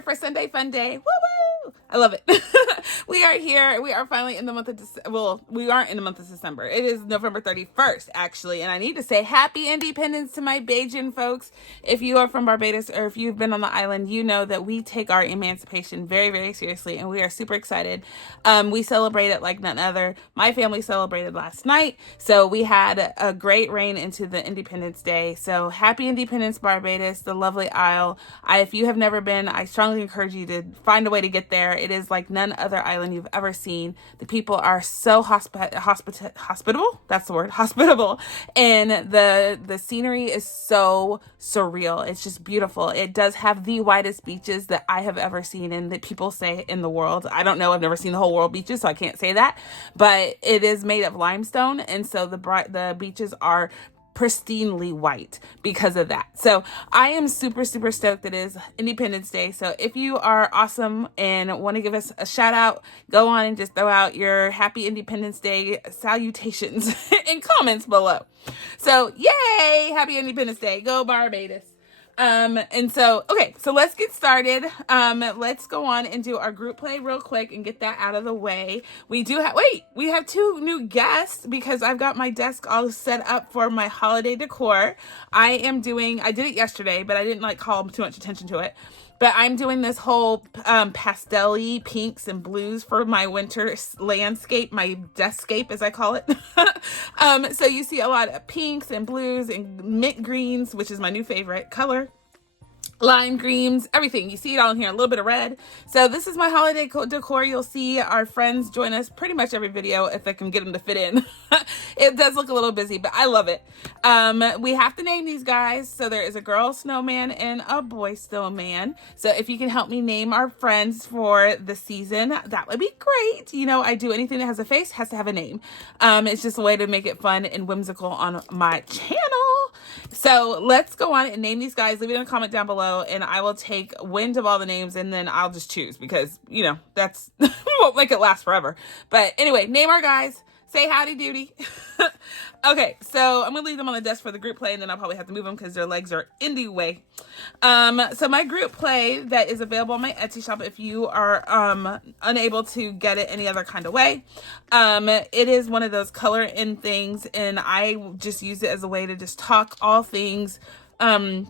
here for Sunday Fun Day. Woo woo! I love it. We are here. We are finally in the month of December. Well, we aren't in the month of December. It is November 31st, actually. And I need to say happy independence to my Bajan folks. If you are from Barbados or if you've been on the island, you know that we take our emancipation very, very seriously. And we are super excited. We celebrate it like none other. My family celebrated last night. So we had a great reign into the Independence Day. So happy Independence, Barbados, the lovely isle. If you have never been, I strongly encourage you to find a way to get there. It is like none other island you've ever seen. The people are so hospitable. That's the word, hospitable. And the scenery is so surreal. It's just beautiful. It does have the widest beaches that I have ever seen and that people say in the world. I don't know. I've never seen the whole world beaches, so I can't say that. But it is made of limestone. And so the beaches are pristinely white because of that. So I am super, super stoked that it is Independence Day. So if you are awesome and want to give us a shout out, go on and just throw out your happy Independence Day salutations in comments below. So yay, happy Independence Day. Go Barbados. And so, okay, so let's get started. Let's go on and do our group play real quick and get that out of the way. We have two new guests because I've got my desk all set up for my holiday decor. I did it yesterday, but I didn't call too much attention to it. But I'm doing this whole pastel-y pinks and blues for my winter landscape, my deskscape as I call it. So you see a lot of pinks and blues and mint greens, which is my new favorite color. Lime greens, everything. You see it all in here, a little bit of red. So this is my holiday decor. You'll see our friends join us pretty much every video if I can get them to fit in. It does look a little busy, but I love it. We have to name these guys. So there is a girl snowman and a boy snowman. So if you can help me name our friends for the season, that would be great. You know, I do anything that has a face has to have a name. It's just a way to make it fun and whimsical on my channel. So let's go on and name these guys. Leave it in a comment down below and I will take wind of all the names and then I'll just choose because, you know, that's won't make it last forever. But anyway, name our guys. Say howdy doody. Okay, so I'm going to leave them on the desk for the group play and then I'll probably have to move them because their legs are in the way. So my group play that is available on my Etsy shop if you are unable to get it any other kind of way. It is one of those color in things and I just use it as a way to just talk all things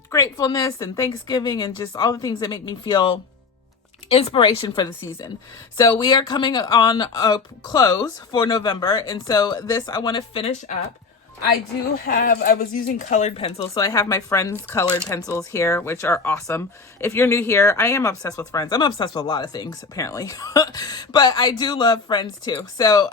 gratefulness and Thanksgiving and just all the things that make me feel inspiration for the season. So we are coming on a close for November. And so this I want to finish up. I was using colored pencils. So I have my Friends colored pencils here, which are awesome. If you're new here, I am obsessed with Friends. I'm obsessed with a lot of things apparently, but I do love Friends too. So,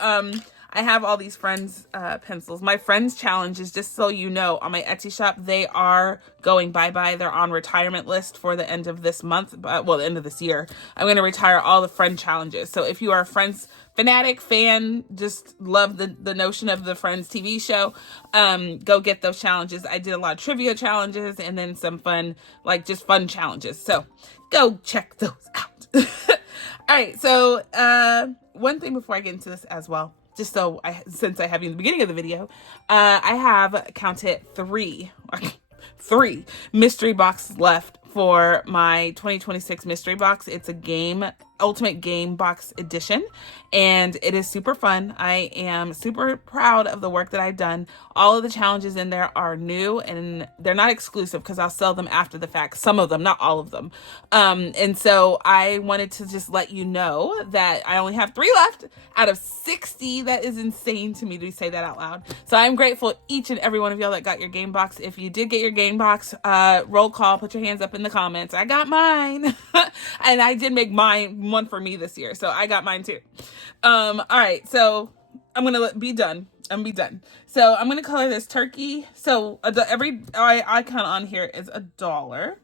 I have all these Friends pencils. My Friends challenges, just so you know, on my Etsy shop, they are going bye-bye. They're on retirement list for the end of this month, the end of this year. I'm going to retire all the Friend challenges. So if you are a Friends fanatic, fan, just love the notion of the Friends TV show, go get those challenges. I did a lot of trivia challenges and then some fun, just fun challenges. So go check those out. All right. So one thing before I get into this as well, just so since I have you in the beginning of the video, I have counted three mystery boxes left for my 2026 mystery box. It's a ultimate game box edition and it is super fun. I am super proud of the work that I've done. All of the challenges in there are new and they're not exclusive because I'll sell them after the fact. Some of them, not all of them. And so I wanted to just let you know that I only have 3 left out of 60. That is insane to me to say that out loud. So I'm grateful each and every one of y'all that got your game box. If you did get your game box, roll call, put your hands up in the comments. I got mine. And I did make one for me this year. So I got mine too. All right. So I'm going to be done. So I'm going to color this turkey. So every icon on here is $1.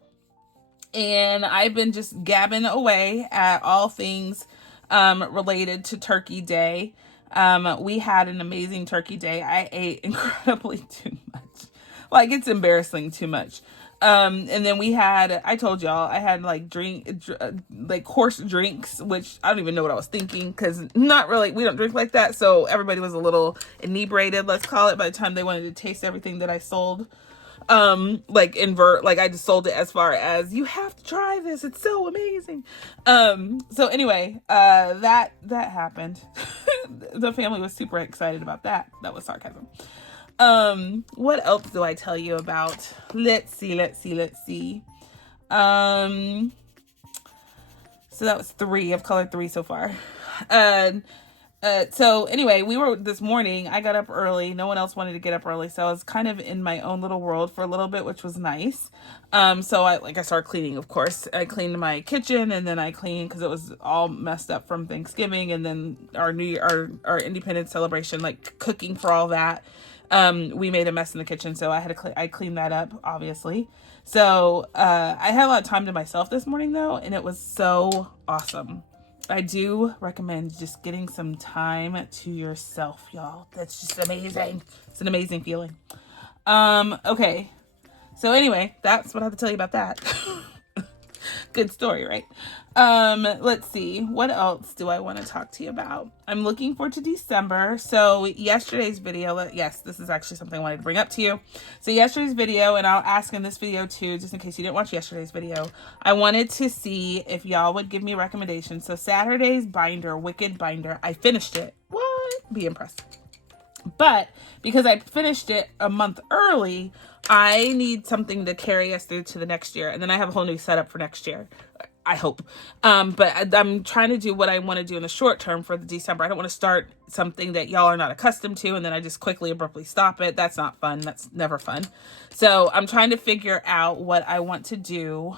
And I've been just gabbing away at all things related to Turkey Day. We had an amazing Turkey Day. I ate incredibly too much. It's embarrassing too much. And then I told y'all, I had coarse drinks, which I don't even know what I was thinking because not really, we don't drink like that. So everybody was a little inebriated, let's call it, by the time they wanted to taste everything that I sold. Like invert, like I just sold it as far as you have to try this. It's so amazing. So anyway, that happened. The family was super excited about that. That was sarcasm. What else do I tell you about? Let's see. So that was 3. I've colored 3 so far. So anyway, this morning, I got up early. No one else wanted to get up early. So I was kind of in my own little world for a little bit, which was nice. So I started cleaning, of course. I cleaned my kitchen, and then I cleaned because it was all messed up from Thanksgiving, and then our Independence celebration, like cooking for all that. We made a mess in the kitchen, so I cleaned that up, obviously. So, I had a lot of time to myself this morning though, and it was so awesome. I do recommend just getting some time to yourself, y'all. That's just amazing. It's an amazing feeling. Okay. So anyway, that's what I have to tell you about that. Good story, right? Let's see. What else do I want to talk to you about? I'm looking forward to December. So yesterday's video, yes, this is actually something I wanted to bring up to you. So yesterday's video, and I'll ask in this video too, just in case you didn't watch yesterday's video, I wanted to see if y'all would give me recommendations. So Saturday's binder, Wicked binder, I finished it. What? Be impressed. But because I finished it a month early, I need something to carry us through to the next year. And then I have a whole new setup for next year, I hope. But I'm trying to do what I want to do in the short term for the December. I don't want to start something that y'all are not accustomed to, and then I just quickly, abruptly stop it. That's not fun. That's never fun. So I'm trying to figure out what I want to do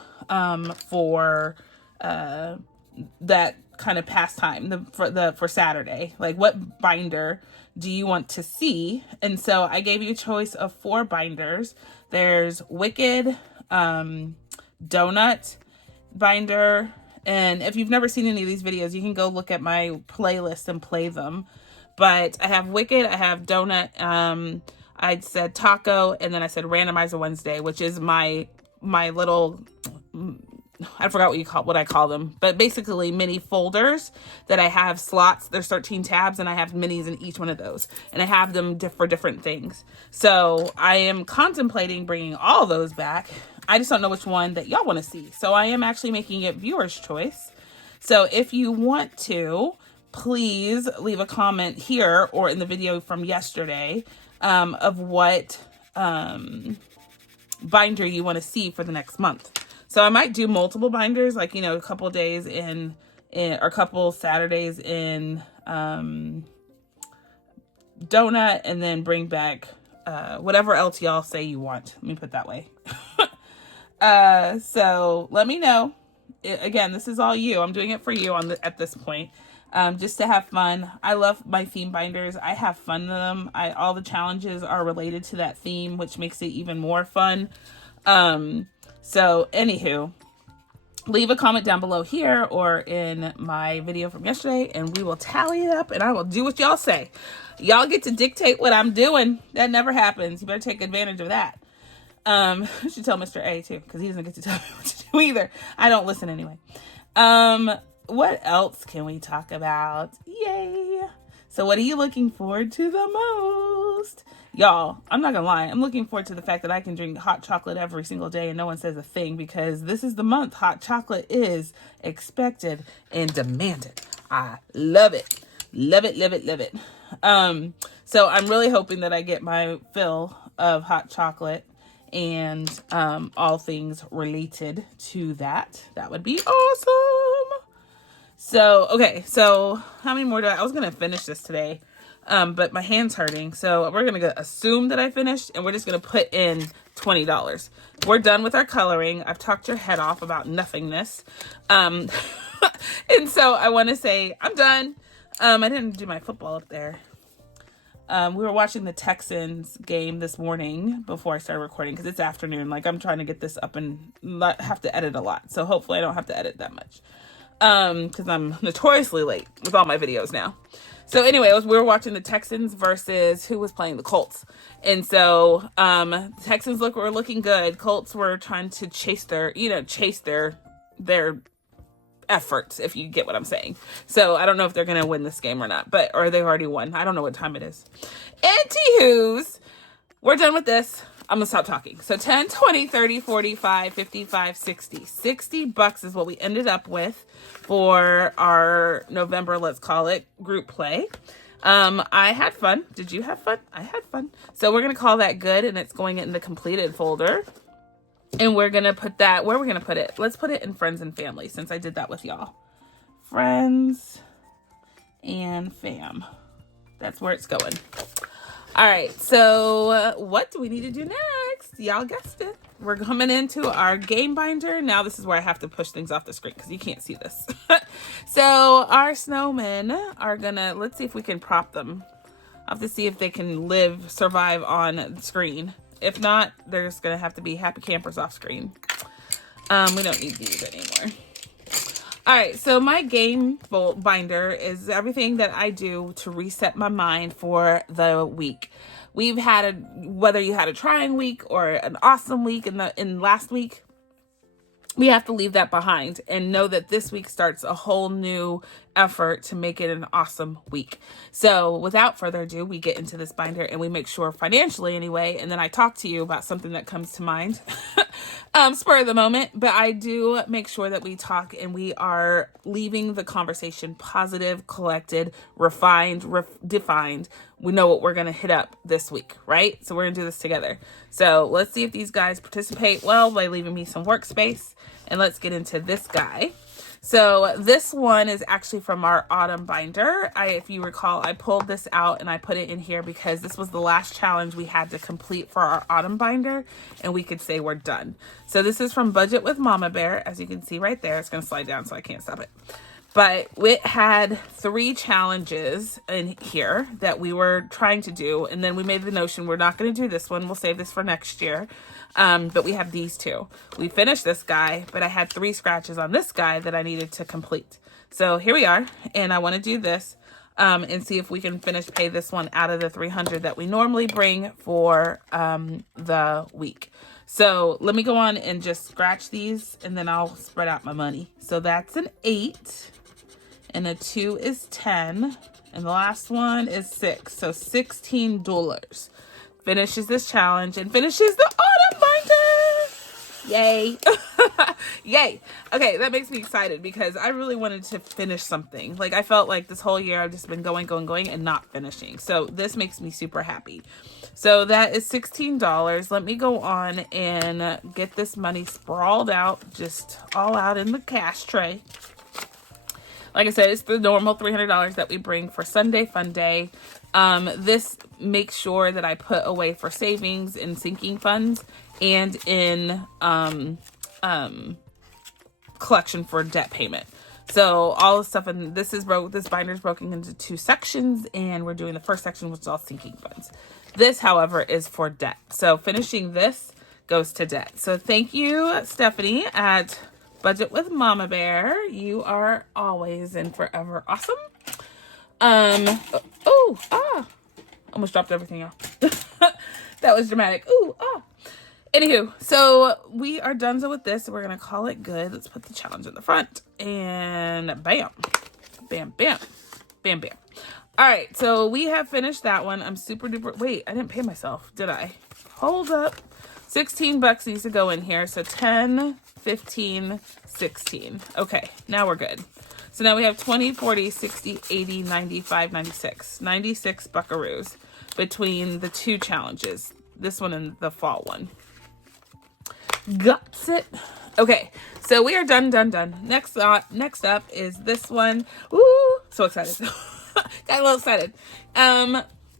for that kind of pastime for Saturday. Like, what binder do you want to see? And so I gave you a choice of 4 binders. There's Wicked, Donut binder, and if you've never seen any of these videos, you can go look at my playlist and play them. But I have Wicked, I have Donut, I said Taco, and then I said Randomizer Wednesday, which is my little, I forgot what I call them, but basically mini folders that I have slots. There's 13 tabs, and I have minis in each one of those, and I have them for different things. So I am contemplating bringing all those back. I just don't know which one that y'all want to see. So I am actually making it viewer's choice. So if you want to, please leave a comment here or in the video from yesterday of what binder you want to see for the next month. So I might do multiple binders, like, a couple days in or a couple Saturdays in Donut, and then bring back whatever else y'all say you want. Let me put it that way. So let me know. Again, this is all you. I'm doing it for you at this point. Just to have fun. I love my theme binders. I have fun in them. All the challenges are related to that theme, which makes it even more fun. So anywho, leave a comment down below here or in my video from yesterday, and we will tally it up, and I will do what y'all say. Y'all get to dictate what I'm doing. That never happens. You better take advantage of that. I should tell Mr. A too, because he doesn't get to tell me what to do either. I don't listen anyway. What else can we talk about? Yay! So what are you looking forward to the most? Y'all, I'm not gonna lie. I'm looking forward to the fact that I can drink hot chocolate every single day and no one says a thing, because this is the month hot chocolate is expected and demanded. I love it. Love it, love it, love it. So I'm really hoping that I get my fill of hot chocolate and all things related to that. That would be awesome. So, okay, so how many more I was going to finish this today, but my hand's hurting. So we're going to assume that I finished, and we're just going to put in $20. We're done with our coloring. I've talked your head off about nothingness. And so I want to say I'm done. I didn't do my football up there. We were watching the Texans game this morning before I started recording, because it's afternoon. Like, I'm trying to get this up and not have to edit a lot. So hopefully I don't have to edit that much. Because I'm notoriously late with all my videos now. So anyway, we were watching the Texans versus who was playing the Colts. And so the Texans were looking good. Colts were trying to chase their efforts, if you get what I'm saying. So I don't know if they're going to win this game or not, or they've already won. I don't know what time it is. Anywho's, we're done with this. I'm gonna stop talking. So 10, 20, 30, 45, 55, 60. $60 is what we ended up with for our November, let's call it, group play. I had fun. Did you have fun? I had fun. So we're gonna call that good, and it's going in the completed folder. And we're gonna put that, where are we gonna put it? Let's put it in friends and family, since I did that with y'all. Friends and fam. That's where it's going. All right, so what do we need to do next? Y'all guessed it. We're coming into our game binder. Now this is where I have to push things off the screen because you can't see this. So our snowmen are gonna, let's see if we can prop them. I'll have to see if they can survive on the screen. If not, there's gonna have to be happy campers off screen. We don't need these anymore. All right, so my game binder is everything that I do to reset my mind for the week. We've had whether you had a trying week or an awesome week in last week, we have to leave that behind and know that this week starts a whole new effort to make it an awesome week. So without further ado, we get into this binder and we make sure financially anyway, and then I talk to you about something that comes to mind, spur of the moment, but I do make sure that we talk and we are leaving the conversation positive, collected, refined, defined. We know what we're going to hit up this week, right? So we're going to do this together. So let's see if these guys participate well by leaving me some workspace. And let's get into this guy. So this one is actually from our autumn binder. If you recall, I pulled this out and I put it in here because this was the last challenge we had to complete for our autumn binder, and we could say we're done. So this is from Budget with Mama Bear. As you can see right there, it's going to slide down so I can't stop it. But it had 3 challenges in here that we were trying to do. And then we made the notion we're not going to do this one. We'll save this for next year. But we have these 2. We finished this guy, but I had 3 scratches on this guy that I needed to complete. So here we are. And I want to do this and see if we can pay this one out of the 300 that we normally bring for the week. So let me go on and just scratch these, and then I'll spread out my money. So that's an 8. And a 2 is 10. And the last one is 6. So $16. Finishes this challenge and finishes the autumn binder. Yay. Yay. Okay, that makes me excited because I really wanted to finish something. Like I felt like this whole year I've just been going and not finishing. So this makes me super happy. So that is $16. Let me go on and get this money sprawled out, just all out in the cash tray. Like I said, it's the normal $300 that we bring for Sunday Fun Day. This makes sure that I put away for savings in sinking funds and in collection for debt payment. So all the stuff in this binder is broken into 2 sections, and we're doing the first section, which is all sinking funds. This, however, is for debt. So finishing this goes to debt. So thank you, Stephanie at Budget with Mama Bear. You are always and forever awesome. Almost dropped everything out. That was dramatic. Anywho, so we are done with this. We're gonna call it good. Let's put the challenge in the front, and bam, bam, bam, bam, bam. All right, so we have finished that one. I'm super duper. Wait, I didn't pay myself, did I? Hold up. $16 needs to go in here. So 10, 15, 16. Okay, now we're good. So now we have 20, 40, 60, 80, 95, 96. 96 buckaroos between the 2 challenges. This one and the fall one. Got it. Okay, so we are done. Next up is this one. Woo! So excited. Got a little excited.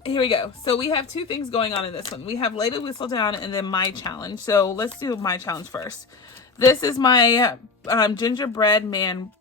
Here we go. So we have 2 things going on in this one. We have Lady Whistledown and then my challenge. So let's do my challenge first. This is my gingerbread man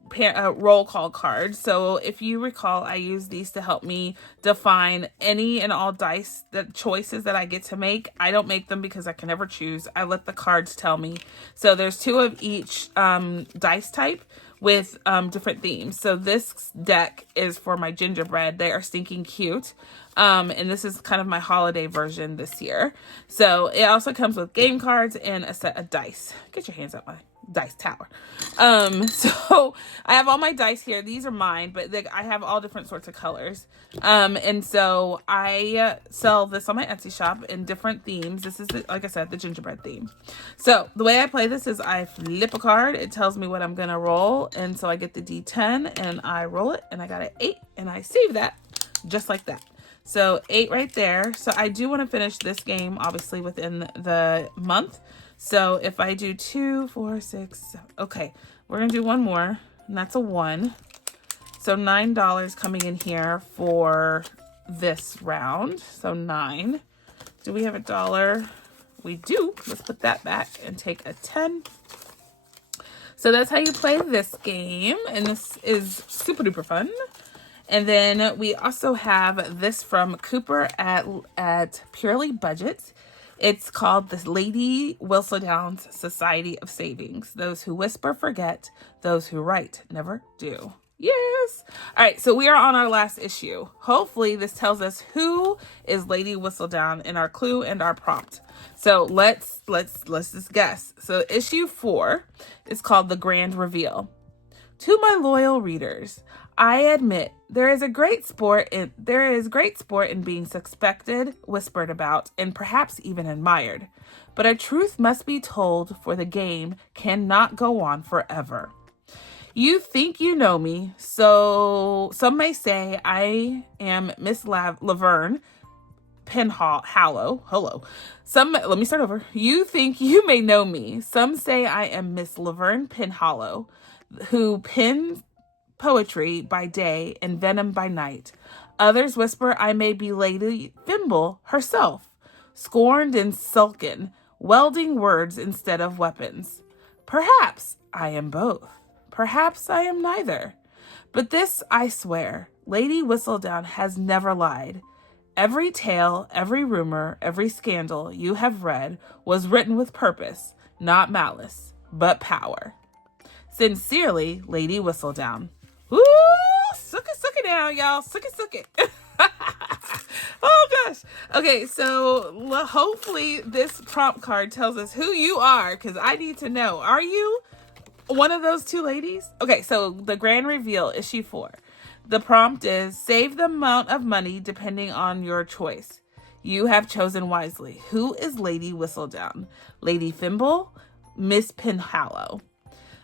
roll call card. So if you recall, I use these to help me define any and all dice choices that I get to make. I don't make them because I can never choose. I let the cards tell me. So there's 2 of each dice type with different themes. So this deck is for my gingerbread. They are stinking cute. And this is kind of my holiday version this year. So it also comes with game cards and a set of dice. Get your hands out dice tower. So I have all my dice here. These are mine, but I have all different sorts of colors. And so I sell this on my Etsy shop in different themes. This is, like I said, the gingerbread theme. So the way I play this is I flip a card. It tells me what I'm going to roll. And so I get the D10 and I roll it, and I got an 8, and I save that just like that. So 8 right there. So I do want to finish this game, obviously, within the month. So if I do 2, 4, 6, 7, okay, we're going to do one more, and that's a 1. So $9 coming in here for this round. So 9. Do we have $1? We do. Let's put that back and take a 10. So that's how you play this game, and this is super duper fun. And then we also have this from Cooper at Purely Budgets. It's called the Lady Whistledown's Society of Savings. Those who whisper forget, those who write never do. Yes. All right, so we are on our last issue. Hopefully this tells us who is Lady Whistledown in our clue and our prompt. So let's just guess. So issue 4 is called The Grand Reveal. To my loyal readers, I admit there is great sport in being suspected, whispered about, and perhaps even admired. But a truth must be told, for the game cannot go on forever. You think you know me, so some may say I am Miss Laverne Penhallow. Hello. Let me start over. You think you may know me. Some say I am Miss Laverne Penhallow, who pens poetry by day and venom by night. Others whisper I may be Lady Thimble herself, scorned and sulken, welding words instead of weapons. Perhaps I am both. Perhaps I am neither. But this I swear, Lady Whistledown has never lied. Every tale, every rumor, every scandal you have read was written with purpose, not malice, but power. Sincerely, Lady Whistledown. Woo! Suck it down, y'all. Suck it. Oh, gosh. Okay, so hopefully this prompt card tells us who you are, because I need to know. Are you one of those two ladies? Okay, so the grand reveal, issue 4. The prompt is, save the amount of money depending on your choice. You have chosen wisely. Who is Lady Whistledown? Lady Thimble? Miss Penhallow?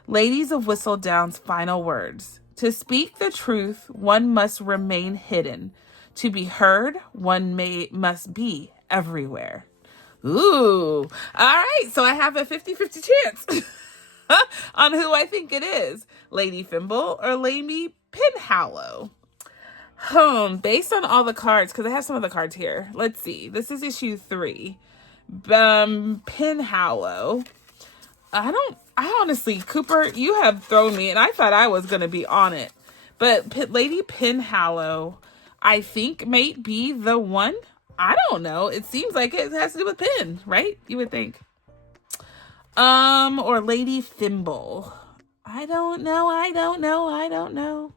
Ladies of Whistledown's final words. To speak the truth, one must remain hidden. To be heard, one must be everywhere. Ooh. All right, so I have a 50-50 chance on who I think it is. Lady Thimble or Lady Penhallow? Based on all the cards, because I have some of the cards here. Let's see. This is issue 3. Penhallow. I honestly, Cooper, you have thrown me, and I thought I was going to be on it. But Lady Penhallow, I think, may be the one. I don't know. It seems like it has to do with pen, right? You would think. Or Lady Thimble. I don't know.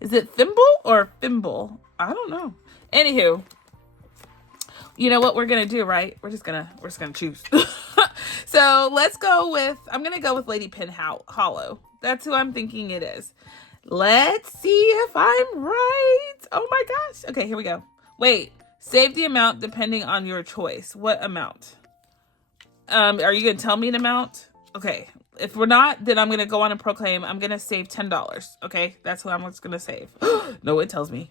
Is it Thimble or Thimble? I don't know. Anywho, you know what we're going to do, right? We're just going to choose. So I'm going to go with Lady Penhallow. That's who I'm thinking it is. Let's see if I'm right. Oh my gosh. Okay, here we go. Wait, save the amount depending on your choice. What amount? Are you going to tell me an amount? Okay. If we're not, then I'm going to go on and proclaim I'm going to save $10. Okay, that's what I'm just going to save. No, it tells me.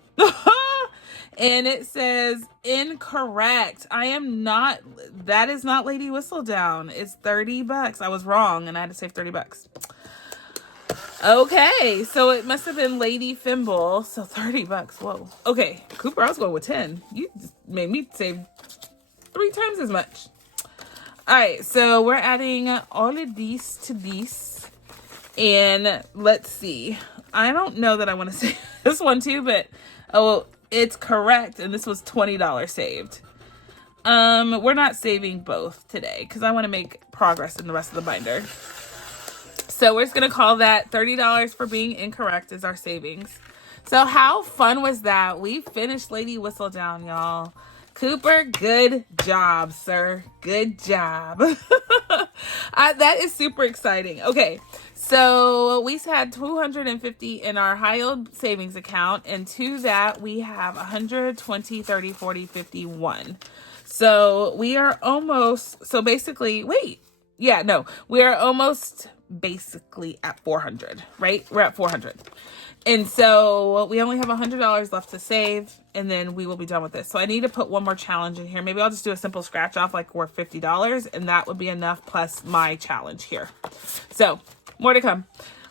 And it says incorrect. That is not Lady Whistledown. It's $30. I was wrong and I had to save $30. Okay, so it must have been Lady Thimble. So $30. Whoa. Okay, Cooper, I was going with 10. You just made me save 3 times as much. All right, so we're adding all of these to these. And let's see. I don't know that I want to say this one too, but it's correct. And this was $20 saved. We're not saving both today because I want to make progress in the rest of the binder. So we're just going to call that $30 for being incorrect as our savings. So how fun was that? We finished Lady Whistledown, y'all. Cooper, good job, sir. Good job. That is super exciting. Okay, so we had 250 in our high yield savings account, and to that we have 120, 30, 40, 51. So we are almost, so basically, wait, yeah, no, we are almost basically at 400, right? We're at 400. And so we only have $100 left to save, and then we will be done with this. So I need to put one more challenge in here. Maybe I'll just do a simple scratch off like we're $50, and that would be enough plus my challenge here. So more to come.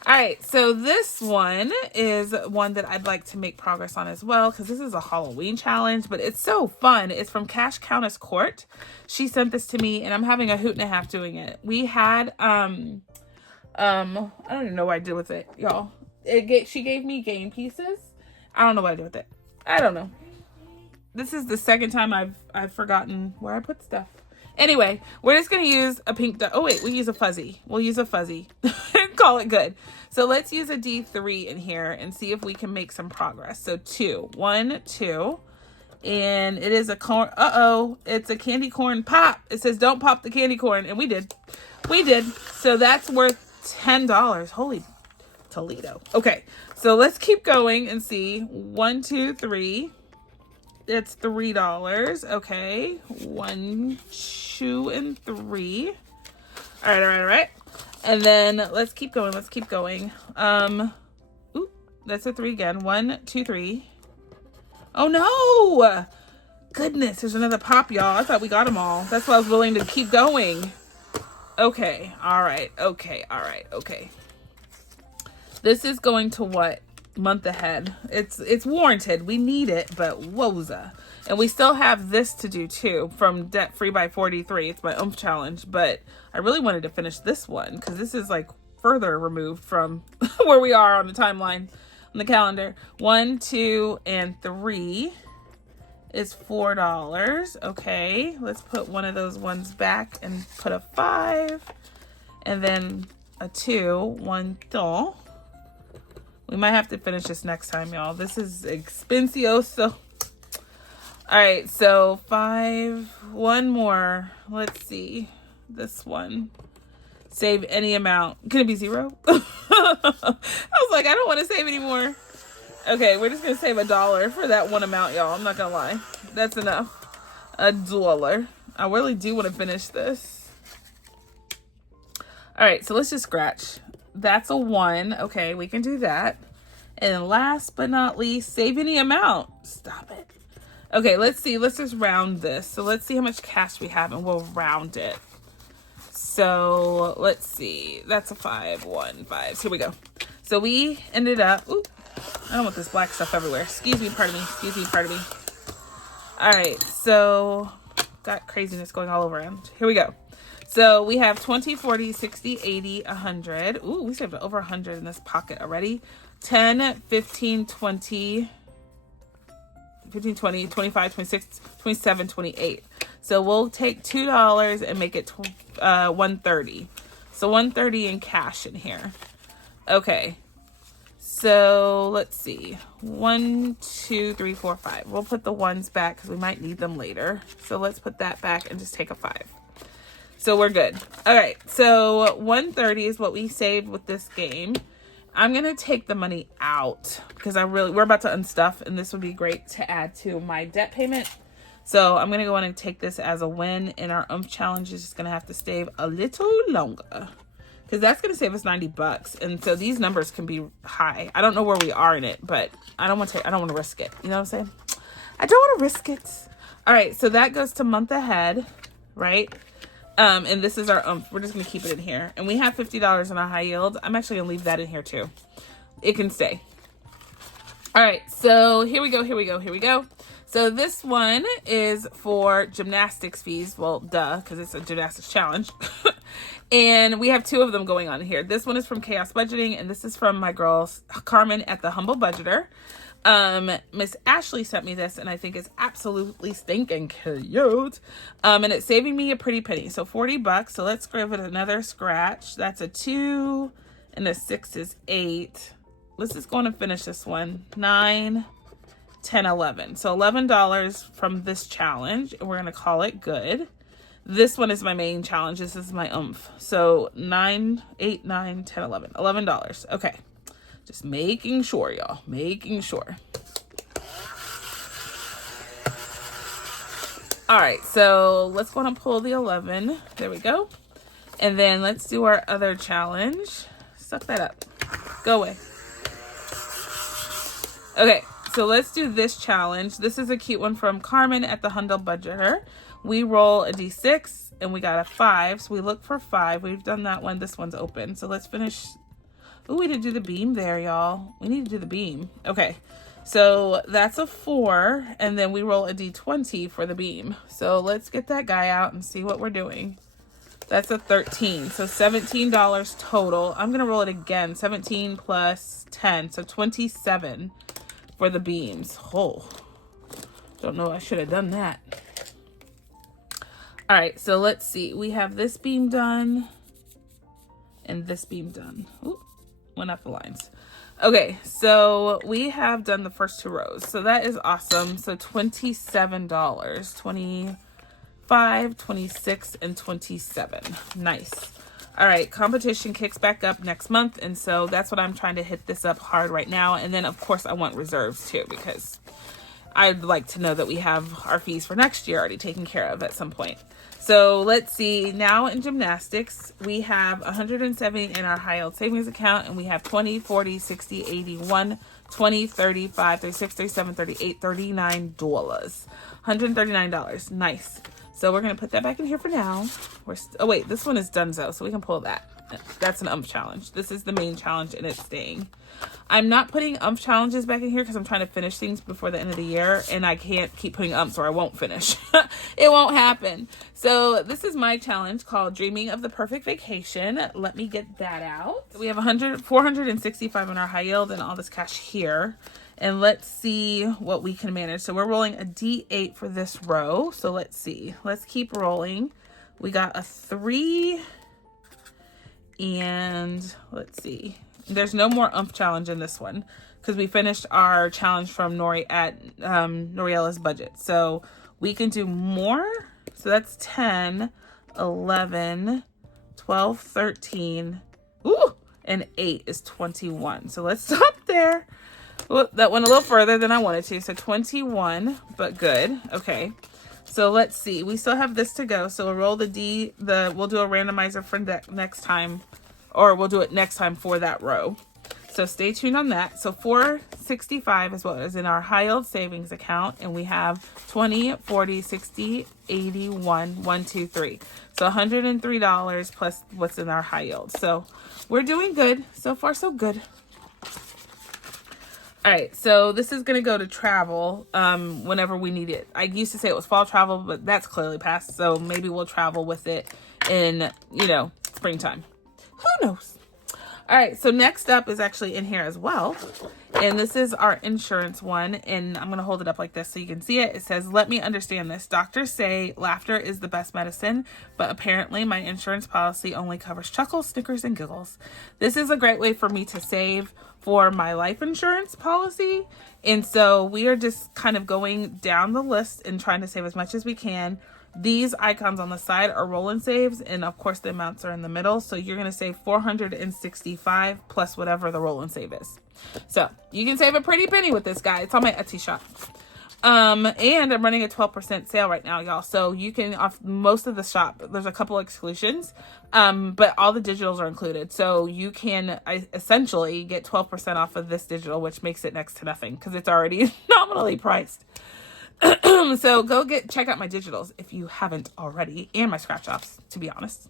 All right, so this one is one that I'd like to make progress on as well, because this is a Halloween challenge, but it's so fun. It's from Cash Countess Court. She sent this to me, and I'm having a hoot and a half doing it. We had, I don't even know what I did with it, y'all. She gave me game pieces. I don't know what I did with it. I don't know. This is the second time I've forgotten where I put stuff. Anyway, we're just going to use a pink... Oh, wait. We use a fuzzy. We'll use a fuzzy. Call it good. So let's use a D3 in here and see if we can make some progress. So 2. 1, 2. And it is a corn... Uh-oh. It's a candy corn pop. It says don't pop the candy corn. And we did. We did. So that's worth $10. Holy Toledo. Okay. So let's keep going and see. 1, 2, 3. It's $3. Okay. 1, 2, and 3. All right. And then let's keep going. Ooh, that's a 3 again. 1, 2, 3. Oh no! Goodness, there's another pop, y'all. I thought we got them all. That's why I was willing to keep going. Okay. All right. Okay. This is going to what? Month ahead. It's warranted. We need it, but woza. And we still have this to do too from Debt Free by 43. It's my oomph challenge, but I really wanted to finish this one because this is like further removed from where we are on the timeline on the calendar. 1, 2, and 3 is $4. Okay, let's put one of those ones back and put a 5, and then a 2. 1, 2. We might have to finish this next time, y'all. This is expensioso. All right, so 5. One more. Let's see. This one. Save any amount. Can it be 0? I was like, I don't want to save anymore. Okay, we're just going to save $1 for that one amount, y'all. I'm not going to lie. That's enough. $1. I really do want to finish this. All right, so let's just scratch. That's a 1. Okay, we can do that. And last but not least, save any amount. Stop it. Okay, let's see. Let's just round this. So let's see how much cash we have, and we'll round it. So let's see. That's a 5. 1, 5. So here we go. So we ended up... Ooh, I don't want this black stuff everywhere. Excuse me, pardon me. All right, so got craziness going all around. Here we go. So we have 20, 40, 60, 80, 100. Ooh, we saved over 100 in this pocket already. 10, 15, 20, 25, 26, 27, 28. So we'll take $2 and make it 130. So 130 in cash in here. Okay. So let's see. 1, 2, 3, 4, 5. We'll put the ones back because we might need them later. So let's put that back and just take a 5. So we're good. All right. So 130 is what we saved with this game. I'm going to take the money out because we're about to unstuff, and this would be great to add to my debt payment. So I'm going to go in and take this as a win, and our oomph challenge is just going to have to stay a little longer because that's going to save us $90. And so these numbers can be high. I don't know where we are in it, but I don't want to risk it. You know what I'm saying? I don't want to risk it. All right. So that goes to month ahead, right? And this is our oomph. We're just going to keep it in here. And we have $50 in our high yield. I'm actually going to leave that in here too. It can stay. All right. So here we go. So this one is for gymnastics fees. Well, duh, because it's a gymnastics challenge. And we have 2 of them going on here. This one is from Chaos Budgeting, and this is from my girls, Carmen at the Humble Budgeter. Miss Ashley sent me this, and I think it's absolutely stinking cute. And it's saving me a pretty penny. So $40. So let's give it another scratch. That's a 2, and a 6 is 8. Let's just go on and finish this one. 9, 10, 11. So $11 from this challenge, and we're going to call it good. This one is my main challenge. This is my oomph. So 9, 8, 9, 10, 11. $11. Okay. Just making sure, y'all. Making sure. All right. So let's go and pull the 11. There we go. And then let's do our other challenge. Suck that up. Go away. Okay. So let's do this challenge. This is a cute one from Carmen at the Hundle Budgeter. We roll a d6 and we got a 5. So we look for 5. We've done that one. This one's open. So let's finish. Oh, we didn't do the beam there, y'all. We need to do the beam. Okay. So that's a 4. And then we roll a d20 for the beam. So let's get that guy out and see what we're doing. That's a 13. So $17 total. I'm going to roll it again. 17 plus 10. So 27 for the beams. Oh, don't know. I should have done that. All right, so let's see. We have this beam done and this beam done. Ooh, went up the lines. Okay, so we have done the first 2 rows. So that is awesome. So $27, 25, 26, and 27. Nice. All right, competition kicks back up next month. And so that's what I'm trying to hit this up hard right now. And then, of course, I want reserves too, because I'd like to know that we have our fees for next year already taken care of at some point. So let's see, now in gymnastics, we have 170 in our high yield savings account, and we have 20, 40, 60, 81, 20, 35, 36, 37, 38, $39. $139. Nice. So we're going to put that back in here for now. Oh, wait, this one is donezo, so we can pull that. That's an umph challenge. This is the main challenge, and it's staying. I'm not putting umph challenges back in here because I'm trying to finish things before the end of the year, and I can't keep putting umphs or I won't finish. It won't happen. So this is my challenge called Dreaming of the Perfect Vacation. Let me get that out. We have 465 in our high yield and all this cash here. And let's see what we can manage. So we're rolling a D8 for this row. So let's see. Let's keep rolling. We got a 3. And let's see. There's no more umph challenge in this one because we finished our challenge from Nori at Noriella's budget. So we can do more. So that's 10, 11, 12, 13. Ooh, and 8 is 21. So let's stop there. Well, that went a little further than I wanted to. So 21, but good. Okay. So let's see. We still have this to go. So we'll roll we'll do a randomizer for next time, or we'll do it next time for that row. So stay tuned on that. So 465 is what is in our high yield savings account. And we have 20, 40, 60, 81, 1, 2, 3. So $103 plus what's in our high yield. So we're doing good. So far, so good. All right, so this is going to go to travel whenever we need it. I used to say it was fall travel, but that's clearly past. So maybe we'll travel with it in, springtime. Who knows? All right, so next up is actually in here as well. And this is our insurance one. And I'm going to hold it up like this so you can see it. It says, let me understand this. Doctors say laughter is the best medicine, but apparently my insurance policy only covers chuckles, snickers, and giggles. This is a great way for me to save for my life insurance policy. And so we are just kind of going down the list and trying to save as much as we can. These icons on the side are roll and saves, and of course the amounts are in the middle. So you're going to save $465 plus whatever the roll and save is. So you can save a pretty penny with this guy. It's on my Etsy shop. And I'm running a 12% sale right now, y'all. So you can, off most of the shop, there's a couple exclusions, but all the digitals are included. So you can essentially get 12% off of this digital, which makes it next to nothing because it's already nominally priced. So go check out my digitals if you haven't already, and my scratch offs, to be honest.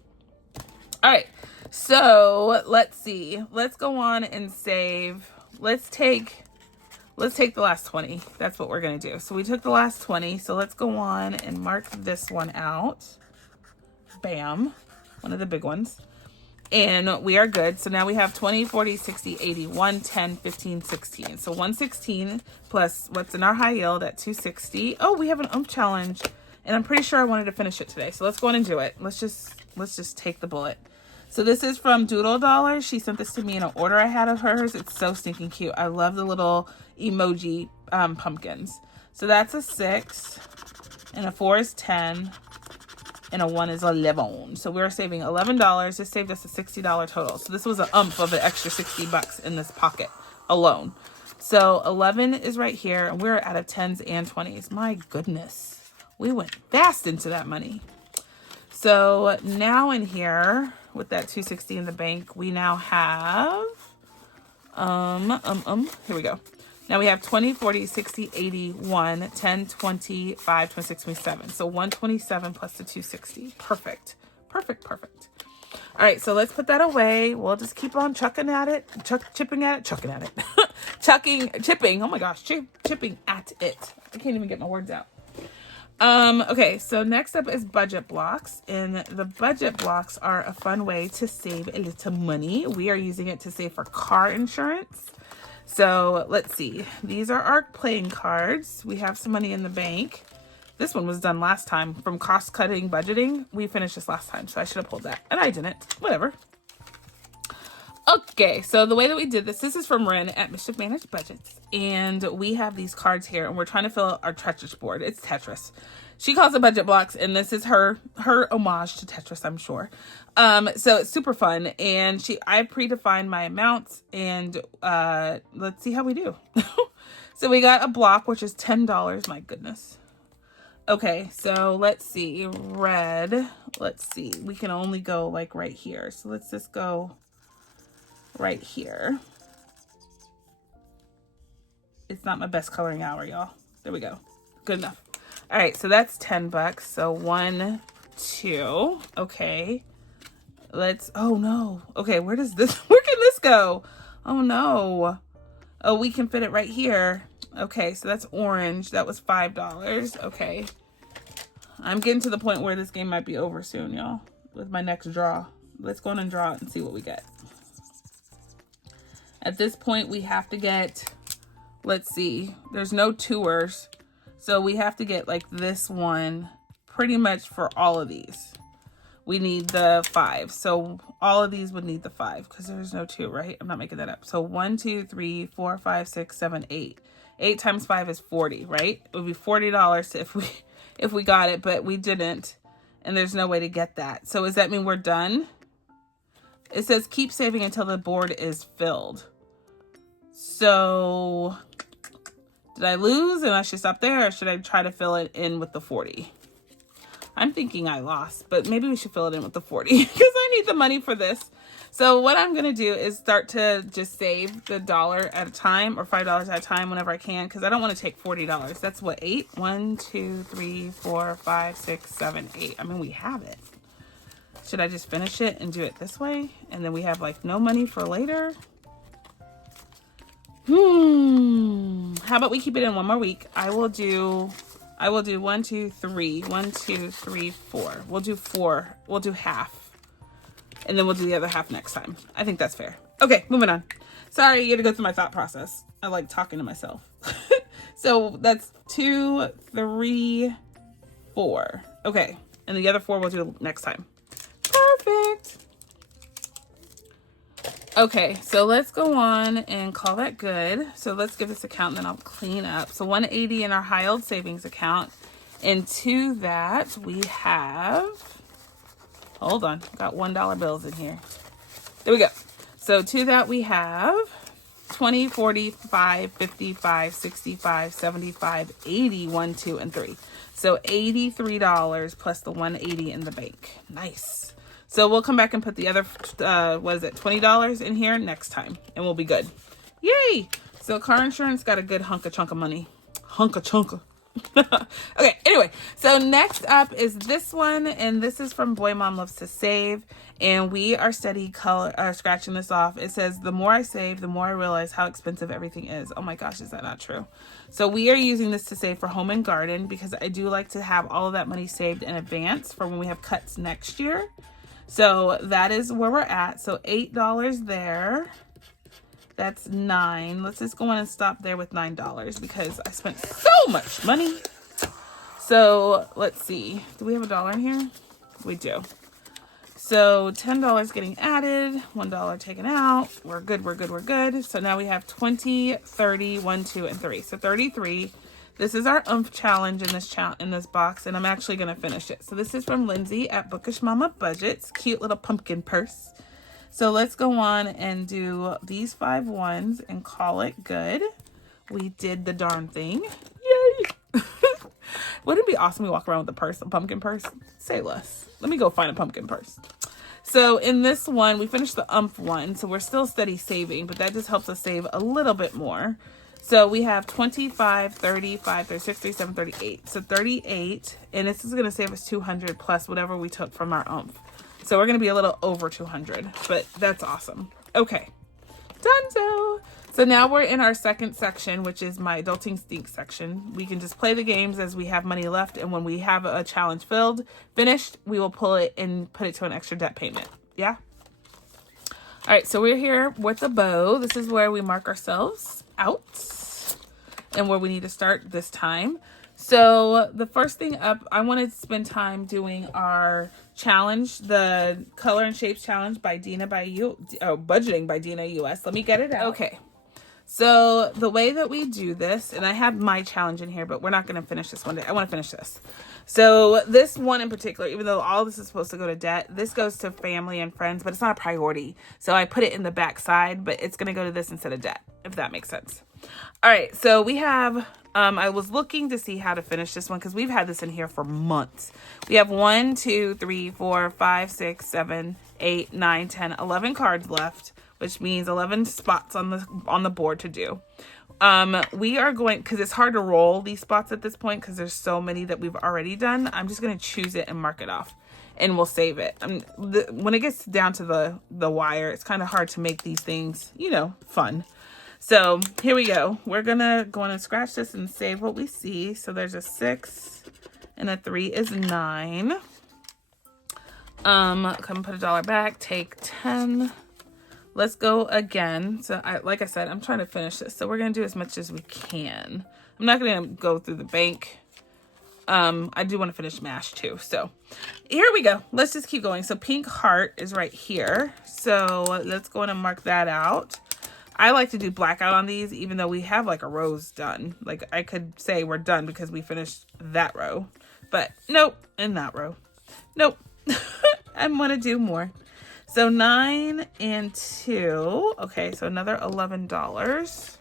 All right, so let's see. Let's go on and save. Let's take the last 20. That's what we're going to do. So we took the last 20. So let's go on and mark this one out. Bam. One of the big ones. And we are good. So now we have 20, 40, 60, 80, 110, 15, 16. So 116 plus what's in our high yield at 260. Oh, we have an umph challenge. And I'm pretty sure I wanted to finish it today. So let's go on and do it. Let's just take the bullet. So this is from Doodle Dollar. She sent this to me in an order I had of hers. It's so stinking cute. I love the little emoji pumpkins. So that's a 6, and a 4 is 10, and a 1 is 11. So we're saving $11. This saved us a $60 total. So this was an of an extra $60 in this pocket alone. So 11 is right here, and we're out of 10s and 20s. My goodness, we went fast into that money. So now in here, with that $260 in the bank, we now have, here we go. Now we have 20, 40, 60, 80, 1, 10, 20, 5, 26, 27. So 127 plus the 260. Perfect. Perfect, perfect. All right, so let's put that away. We'll just keep on chucking at it. Chipping at it. Chipping. Oh my gosh, chipping at it. I can't even get my words out. Okay, so next up is budget blocks, and the budget blocks are a fun way to save a little money. We are using it to save for car insurance. So let's see. These are our playing cards. We have some money in the bank. This one was done last time from cost cutting budgeting. We finished this last time, so I should have pulled that, and I didn't. Whatever. Okay, so the way that we did this is from Ren at Mischief Managed Budgets, and we have these cards here, and we're trying to fill out our Tetris board. It's Tetris. She calls it budget blocks, and this is her homage to Tetris, I'm sure. So it's super fun, and I predefined my amounts, and let's see how we do. So we got a block, which is $10. My goodness. Okay, so let's see. Red. Let's see. We can only go like right here. So let's just go right here. It's not my best coloring hour, y'all. There we go. Good enough. All right, so that's $10. So 1, 2. Okay. Oh no. Okay, where can this go? Oh no. Oh, we can fit it right here. Okay, so that's orange. That was $5. Okay. I'm getting to the point where this game might be over soon, y'all, with my next draw. Let's go on and draw it and see what we get. At this point, we have to get, let's see, there's no tours. So we have to get like this one pretty much for all of these. We need the 5. So all of these would need the 5 because there's no 2, right? I'm not making that up. So 1, 2, 3, 4, 5, 6, 7, 8. 8 times 5 is 40, right? It would be $40 if we got it, but we didn't. And there's no way to get that. So does that mean we're done? It says keep saving until the board is filled. So did I lose and I should stop there, or should I try to fill it in with the 40? I'm thinking I lost, but maybe we should fill it in with the 40 because I need the money for this. So what I'm going to do is start to just save the $1 at a time or $5 at a time whenever I can, because I don't want to take $40. That's what, 8? 1, 2, 3, 4, 5, 6, 7, 8. I mean, we have it. Should I just finish it and do it this way? And then we have like no money for later? How about we keep it in one more week? I will do 1, 2, 3. 1, 2, 3, 4. We'll do 4. We'll do half. And then we'll do the other half next time. I think that's fair. Okay, moving on. Sorry, you had to go through my thought process. I like talking to myself. So that's 2, 3, 4. Okay, and the other 4 we'll do next time. Perfect. Okay, so let's go on and call that good. So let's give this account, and then I'll clean up. So 180 in our high yield savings account. And to that, we have, hold on, got $1 bills in here. There we go. So to that, we have 20, 45, 55, 65, 75, 80, 1, 2, and 3. So $83 plus the 180 in the bank. Nice. So we'll come back and put the other, $20 in here next time, and we'll be good. Yay! So car insurance got a good chunk of money. Chunka. Okay, anyway, so next up is this one, and this is from Boy Mom Loves to Save, and we are scratching this off. It says, the more I save, the more I realize how expensive everything is. Oh my gosh, is that not true? So we are using this to save for home and garden, because I do like to have all of that money saved in advance for when we have cuts next year. So that is where we're at. So $8 there. That's 9. Let's just go on and stop there with $9 because I spent so much money. So let's see. Do we have $1 in here? We do. So $10 getting added, $1 taken out. We're good, we're good, we're good. So now we have 20, 30, 1, 2, and 3. So 33. This is our oomph challenge in this box, and I'm actually going to finish it. So this is from Lindsay at Bookish Mama Budgets. Cute little pumpkin purse. So let's go on and do these 5 ones and call it good. We did the darn thing. Yay! Wouldn't it be awesome to walk around with a pumpkin purse? Say less. Let me go find a pumpkin purse. So in this one, we finished the oomph one, so we're still steady saving, but that just helps us save a little bit more. So we have 25, 35, 36, 37, 38. So 38, and this is going to save us 200 plus whatever we took from our oomph. So we're going to be a little over 200, but that's awesome. Okay, donezo. So now we're in our second section, which is my Adulting Stink section. We can just play the games as we have money left, and when we have a challenge finished, we will pull it and put it to an extra debt payment. Yeah? All right, so we're here with a bow. This is where we mark ourselves out and where we need to start this time. So the first thing up, I wanted to spend time doing our challenge, the Color and Shapes Challenge by Dina Budgeting by Dina US. Let me get it out. Okay. So the way that we do this, and I have my challenge in here, but we're not going to finish this one day. I want to finish this. So this one in particular, even though all this is supposed to go to debt, this goes to family and friends, but it's not a priority. So I put it in the back side, but it's going to go to this instead of debt, if that makes sense. All right. So we have, I was looking to see how to finish this one because we've had this in here for months. We have 1, 2, 3, 4, 5, 6, 7, 8, 9, 10, 11 cards left, which means 11 spots on the board to do. We are going, because it's hard to roll these spots at this point because there's so many that we've already done. I'm just going to choose it and mark it off, and we'll save it. When it gets down to the wire, it's kind of hard to make these things, fun. So here we go. We're going to go on and scratch this and save what we see. So there's a 6 and a 3 is 9. Come put $1 back, take 10. Let's go again. So like I said, I'm trying to finish this. So we're going to do as much as we can. I'm not going to go through the bank. I do want to finish MASH too. So here we go. Let's just keep going. So pink heart is right here. So let's go in and mark that out. I like to do blackout on these, even though we have like a row's done. Like I could say we're done because we finished that row, but nope. In that row. Nope. I want to do more. So 9 and 2. Okay, so another $11.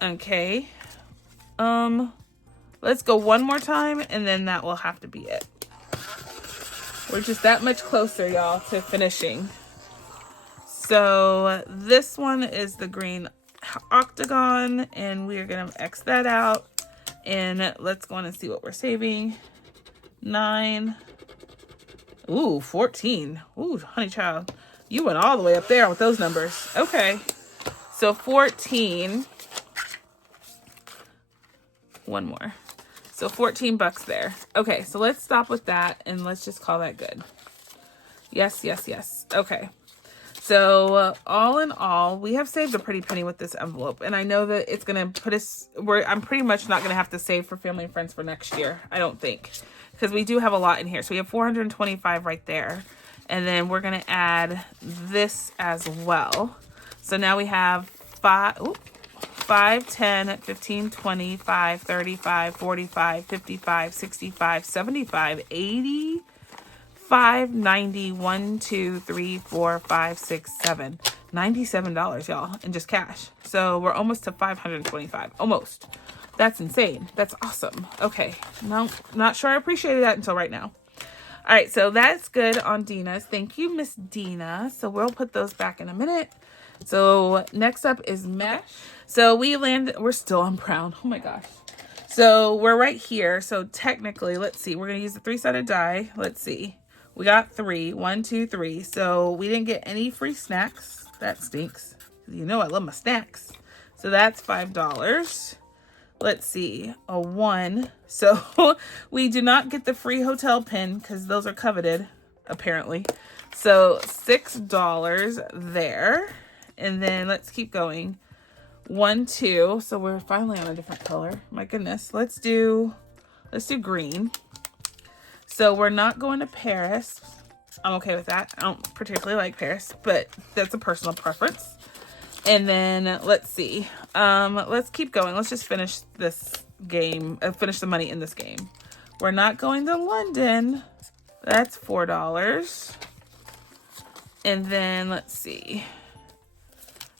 Okay. Let's go one more time and then that will have to be it. We're just that much closer, y'all, to finishing. So this one is the green octagon and we're going to X that out. And let's go on and see what we're saving. 9. Ooh, 14. Ooh, honey child. You went all the way up there with those numbers. Okay. So 14. One more. So $14 there. Okay, so let's stop with that and let's just call that good. Yes, yes, yes. Okay. So all in all, we have saved a pretty penny with this envelope. And I know that it's going to put us, I'm pretty much not going to have to save for family and friends for next year. I don't think. Because we do have a lot in here. So we have 425 right there. And then we're going to add this as well. So now we have 5, 10, 15, 25, 35, 45, 55, 65, 75, 80, 90, 1, 2, 3, 4, 5, 6, 7. $97, y'all, in just cash. So we're almost to 525. Almost. That's insane. That's awesome. Okay. No, not sure I appreciated that until right now. All right. So that's good on Dina's. Thank you, Miss Dina. So we'll put those back in a minute. So next up is mesh. So we're still on brown. Oh my gosh. So we're right here. So technically, let's see. We're going to use the 3-sided die. Let's see. We got 3. 1, 2, 3. So we didn't get any free snacks. That stinks. You know I love my snacks. So that's $5. Let's see, a 1. So we do not get the free hotel pin because those are coveted, apparently. So $6 there. And then let's keep going. 1, 2. So we're finally on a different color. My goodness. Let's do green. So we're not going to Paris. I'm okay with that. I don't particularly like Paris, but that's a personal preference. And then let's see. Let's keep going. Let's just finish this game. Finish the money in this game. We're not going to London. That's $4. And then let's see.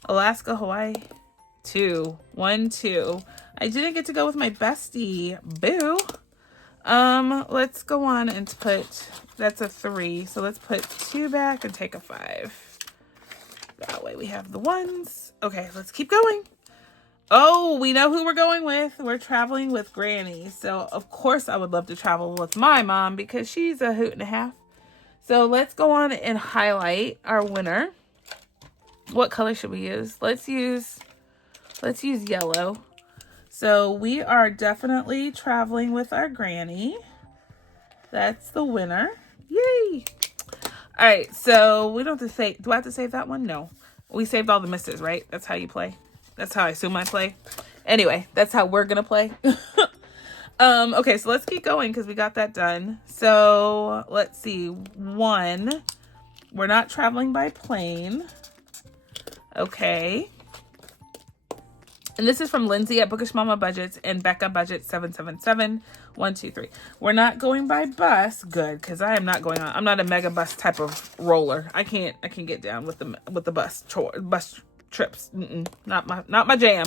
Alaska, Hawaii. 2. 1, 2. I didn't get to go with my bestie. Boo. Let's go on and put, that's a 3. So let's put 2 back and take a 5. That way we have the 1s. Okay, let's keep going. Oh, we know who we're going with. We're traveling with Granny. So, of course, I would love to travel with my mom because she's a hoot and a half. So, let's go on and highlight our winner. What color should we use? Let's use yellow. So, we are definitely traveling with our Granny. That's the winner. Yay! All right, so we don't have to save. Do I have to save that one? No. We saved all the misses, right? That's how you play. That's how I assume I play. Anyway, that's how we're going to play. Okay, so let's keep going because we got that done. So let's see. 1, we're not traveling by plane. Okay. And this is from Lindsay at Bookish Mama Budgets and Becca Budget 777. 1, 2, 3. We're not going by bus. Good, because I am not going on. I'm not a mega bus type of roller. I can't get down with the bus trips. Not my jam.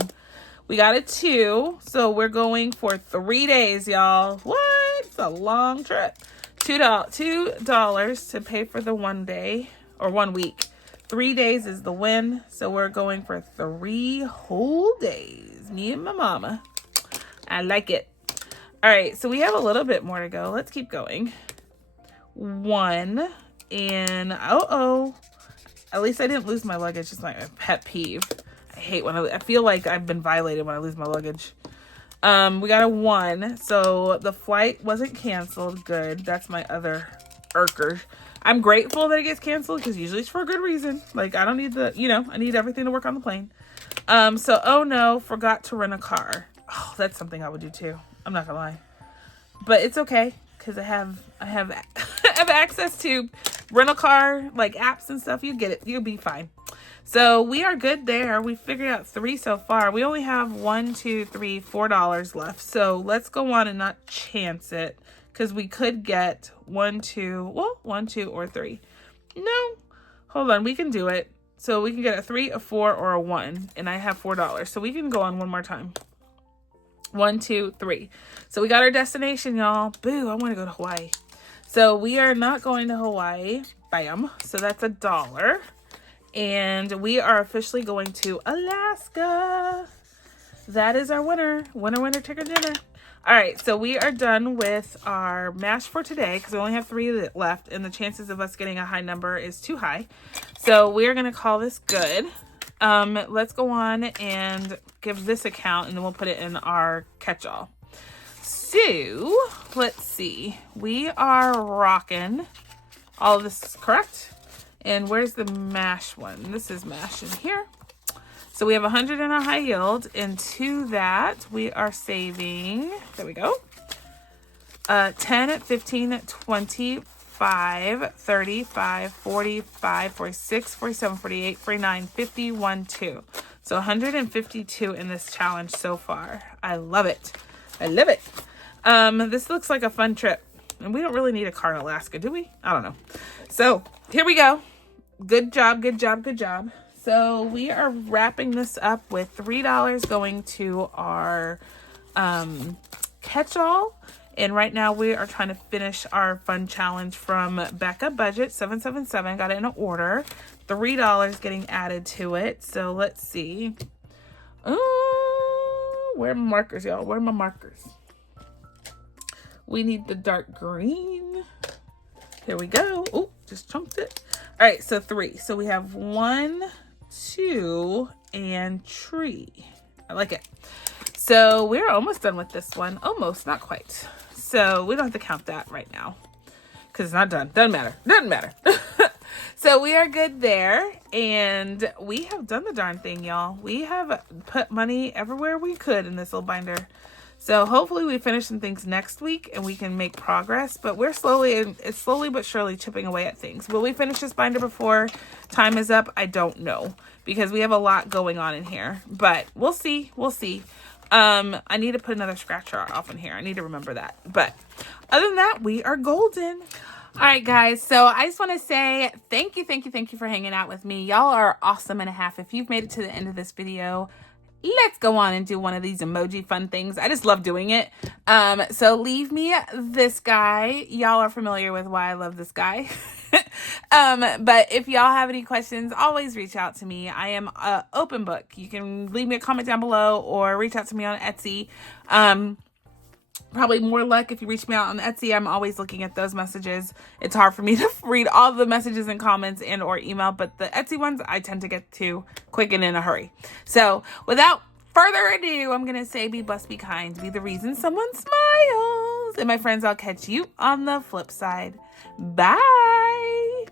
We got a 2, so we're going for 3 days, y'all. What? It's a long trip. $2 to pay for the 1 day or 1 week. 3 days is the win, so we're going for 3 whole days. Me and my mama. I like it. All right, so we have a little bit more to go. Let's keep going. 1, and at least I didn't lose my luggage. It's my pet peeve. I hate when I feel like I've been violated when I lose my luggage. We got a 1, so the flight wasn't canceled. Good. That's my other irker. I'm grateful that it gets canceled because usually it's for a good reason. Like, I don't need I need everything to work on the plane. So, oh no, forgot to rent a car. Oh, that's something I would do too. I'm not gonna lie. But it's okay because I have access to rental car, like apps and stuff. You get it. You'll be fine. So we are good there. We figured out 3 so far. We only have $1, $2, $3, $4 left. So let's go on and not chance it. Because we could get 1, 2, or 3. No, hold on, we can do it. So we can get a 3, a 4, or a 1, and I have $4. So we can go on one more time. 1, 2, 3. So we got our destination, y'all. Boo, I want to go to Hawaii. So we are not going to Hawaii. Bam. So that's $1. And we are officially going to Alaska. That is our winner. Winner, winner, chicken dinner. All right, so we are done with our mash for today because we only have 3 left, and the chances of us getting a high number is too high. So we are going to call this good. Let's go on and give this a count, and then we'll put it in our catch-all. So let's see. We are rocking. All of this is correct. And where's the mash one? This is mash in here. So we have 100 in our high yield, and to that we are saving, there we go, 10, 15, 25, 35, 45, 46, 47, 48, 49, 50, 1, 2. So 152 in this challenge so far. I love it. I love it. This looks like a fun trip, and we don't really need a car in Alaska, do we? I don't know. So here we go. Good job, good job, good job. So we are wrapping this up with $3 going to our catch-all. And right now we are trying to finish our fun challenge from Becca Budget 777. Got it in order. $3 getting added to it. So let's see. Where are my markers, y'all? Where are my markers? We need the dark green. Here we go. Oh, just chunked it. All right, so 3. So we have 1, 2, and tree. I like it. So we're almost done with this one. Almost, not quite. So we don't have to count that right now because it's not done. Doesn't matter. Doesn't matter. So we are good there, and we have done the darn thing, y'all. We have put money everywhere we could in this little binder. So hopefully we finish some things next week and we can make progress. But we're slowly but surely chipping away at things. Will we finish this binder before time is up? I don't know, because we have a lot going on in here. But we'll see. We'll see. I need to put another scratcher off in here. I need to remember that. But other than that, we are golden. All right, guys. So I just want to say thank you for hanging out with me. Y'all are awesome and a half. If you've made it to the end of this video, let's go on and do one of these emoji fun things. I just love doing it. So leave me this guy. Y'all are familiar with why I love this guy. But if y'all have any questions, always reach out to me. I am an open book. You can leave me a comment down below or reach out to me on Etsy. Probably more luck if you reach me out on Etsy. I'm always looking at those messages. It's hard for me to read all the messages and comments and or email, but the Etsy ones I tend to get to quick and in a hurry. So without further ado, I'm going to say be blessed, be kind, be the reason someone smiles. And my friends, I'll catch you on the flip side. Bye.